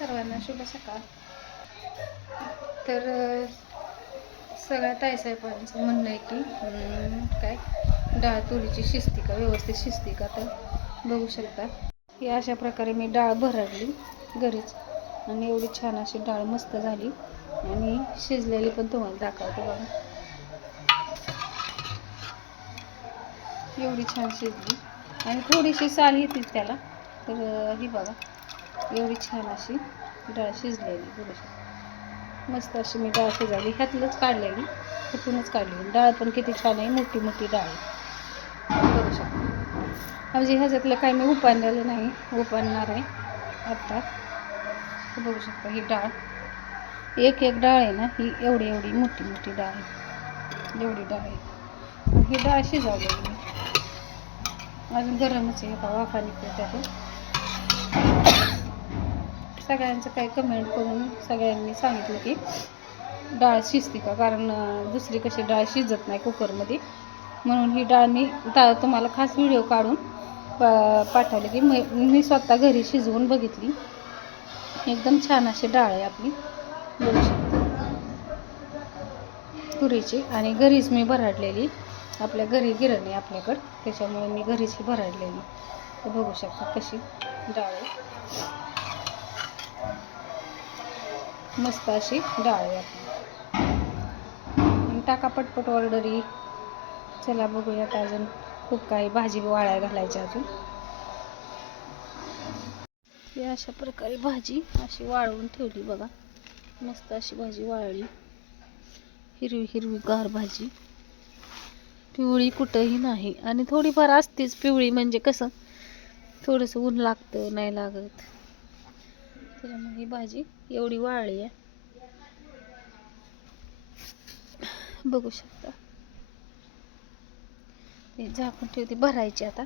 सर्वांना शुभ सकाळ. तर सगळ्या ताईसाहेबांचं म्हणणं आहे की काय डाळ तुरीची शिजती का, व्यवस्थित शिजती का. तर बघू शकता ही अशा प्रकारे मी डाळ भरडली घरीच आणि एवढी छान अशी डाळ मस्त झाली आणि शिजलेली पण तुम्हाला दाखवते बघा. एवढी छान शिजली आणि थोडीशी साल येतेच त्याला. तर ही बघा एवढी छान अशी डाळ शिजलेली. बघू शकता मस्त अशी मी डाळ शिजवली, ह्यातलंच काढलेली, कुठूनच काढलेली. डाळ पण किती छान आहे, मोठी मोठी डाळ आहे. बघू शकता म्हणजे ह्याच्यातलं काही मी उपाडलेलं नाही, उपाडणार आहे आत्ता. बघू शकता ही डाळ एक एक डाळ आहे ना, ही एवढी एवढी मोठी मोठी डाळ आहे, एवढी डाळ आहे. ही डाळ शिजवलेली मी अजून गरमच आहे, वाफा निघते त्यातून. सगळ्यांचं काही कमेंट करून सगळ्यांनी सांगितलं की डाळ शिजते का, कारण दुसरी कशी डाळ शिजत नाही कुकरमध्ये, म्हणून ही डाळ मी तुम्हाला खास व्हिडिओ काढून पाठवले की मी स्वतः घरी शिजवून बघितली. एकदम छान अशी डाळ आहे आपली, बघू शकता तुरीची, आणि घरीच मी भरडलेली. आपल्या घरी गिरणी आपल्याकडं, त्याच्यामुळे मी घरीच ही भरडलेली. तर बघू शकता कशी डाळ आहे, मस्त अशी डाळ आहे आपली. टाका पटपट ऑर्डरी. चला बघूयात, अजून खूप काही भाजी वाळ्या घालायची अजून. ही अशा प्रकारे भाजी अशी वाळवून ठेवली बघा, मस्त अशी भाजी वाळली, हिरवी हिरवी गार भाजी, पिवळी कुठंही नाही. आणि थोडीफार असतेच पिवळी, म्हणजे कसं थोडंसं ऊन लागतं, नाही लागत, त्याच्यामुळे ही भाजी एवढी वाळली आहे. बघू शकता ते झाकून ठेवते, भरायची आता.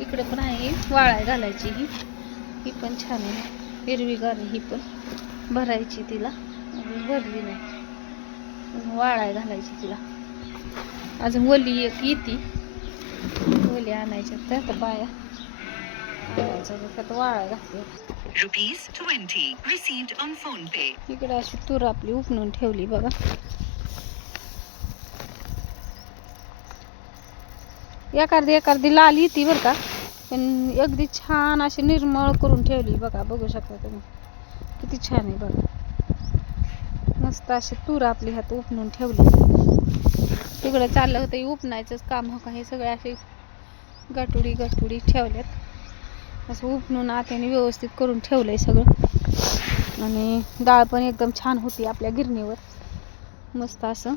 इकडे पण आहे वाळाय घालायची, ही पण छान आहे, हिरवीगार. ही पण भरायची, तिला अजून भरली नाही, अजून वाळाय घालायची तिला. अजून वली एक येते, वली आणायच्या तर आता बाया आणायचं, वाळाय घातली. ₹20 received on phone पे. इकडे अशी तूर आपली उपणून ठेवली बघा. एखादी लाल येते बरं का, पण अगदी छान अशी निर्मळ करून ठेवली बघा. बघू शकता तुम्ही किती छान आहे बघा, मस्त अशी तूर आपली हात उपणून ठेवली. तिकडे चाललं होतं उपणायचंच काम, हो का. हे सगळे असे गाठुडी गाठुडी ठेवल्यात, असं उपणून आत्याने व्यवस्थित करून ठेवलंय सगळं. आणि डाळ पण एकदम छान होती आपल्या गिरणीवर, मस्त असं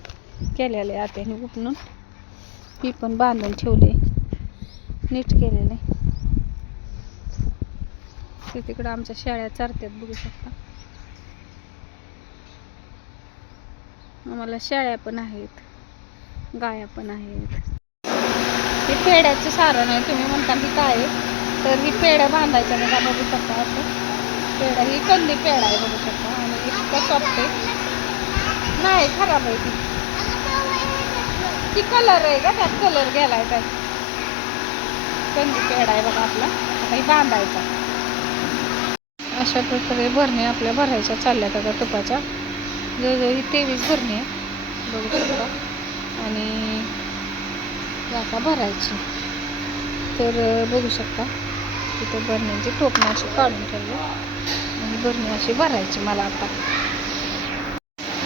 केलेलं आहे आत्याने उपणून. ही पण बांधून ठेवले, नीट केलेले. ते तिकडं आमच्या शेळ्या चरत्यात, बघू शकता. आम्हाला शेळ्या पण आहेत, गाया पण आहेत. हे पेड्याचं सारण आहे. तुम्ही म्हणता की काय आहे, तर ही पेड्या बांधायच्या नाही, बघू शकता असं पेढा. ही कंदी पेढा आहे, बघू शकता. आणि इतकं सॉफ्ट आहे, नाही खराब आहे ती कलर आहे का, त्यात कलर गेलाय त्यात. कंदी पेढा आहे बघा आपला. आता ही बांधायचा. अशा प्रकारे भरणे आपल्या भरायच्या चालल्यात आता तुपाच्या. जवळजवळ 23 भरणे आहे, बघू शकता. आणि आता भरायची. तर बघू शकता तिथे भरण्याची टोपणं अशी काढून ठेवली आणि भरणी अशी भरायची मला आता.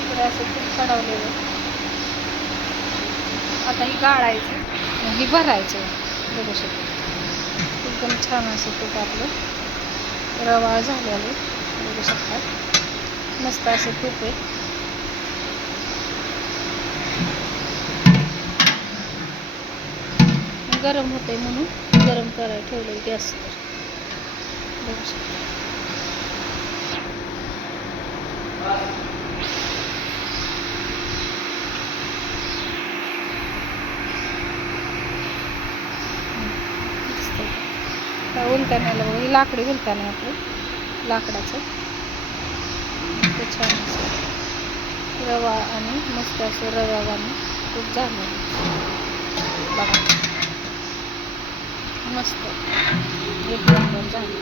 इकडे असं तूप काढवलेलं, आता ही गाळायचं, ही भरायचं. बघू शकता एकदम छान असं तूप आपलं रवाळ झालेलं, बघू शकता. मस्त असं तूप आहे. गरम होते म्हणून गरम करायला ठेवलं गॅसवर, बघू शकता. उलटाण्याला बघा, ही लाकडी उलटाणं आहे आपलं लाकडाचं. ते छान असं रवा आणि मस्त असं रव्यावानं खूप झालं बघा, मस्त एक नंबर झालं.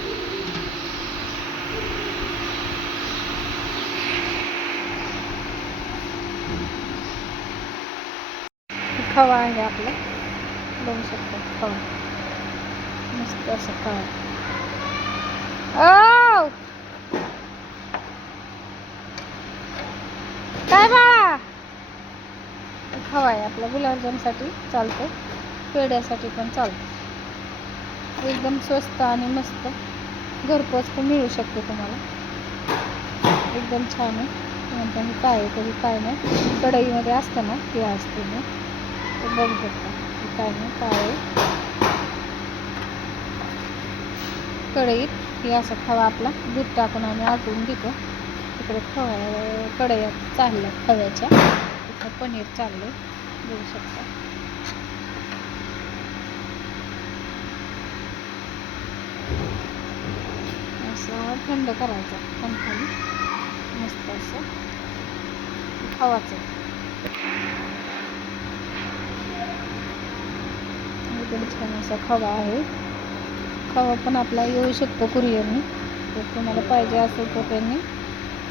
खवा आहे आपला, बघू शकता खवा, मस्त असं खवा. ओ काय बाळा, खवा आहे आपला, गुलाबजामसाठी चालतं, पेढ्यासाठी पण चालतं. एकदम स्वस्त आणि मस्त घरपोच पण मिळू शकते तुम्हाला. एकदम छान आहे. नंतर मी काय कधी काय नाही, कढईमध्ये असतं ना ते असते ना, ते बघू शकता. काय नाही काय आहे, कढईत हे असं खवा आपला दूध टाकून आम्ही आटवून घेतो. तिकडे कढईत चालल्या खव्याच्या, तिथं पनीर चाललं, बघू शकता. असं थंड करायचं खाली, मस्त असं खवाचं एकदम छान असा खवा आहे. खवा पण आपला येऊ शकतो कुरिअरने, जर तुम्हाला पाहिजे असेल तर त्यांनी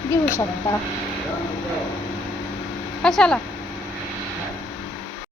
घेऊ शकता. कशाला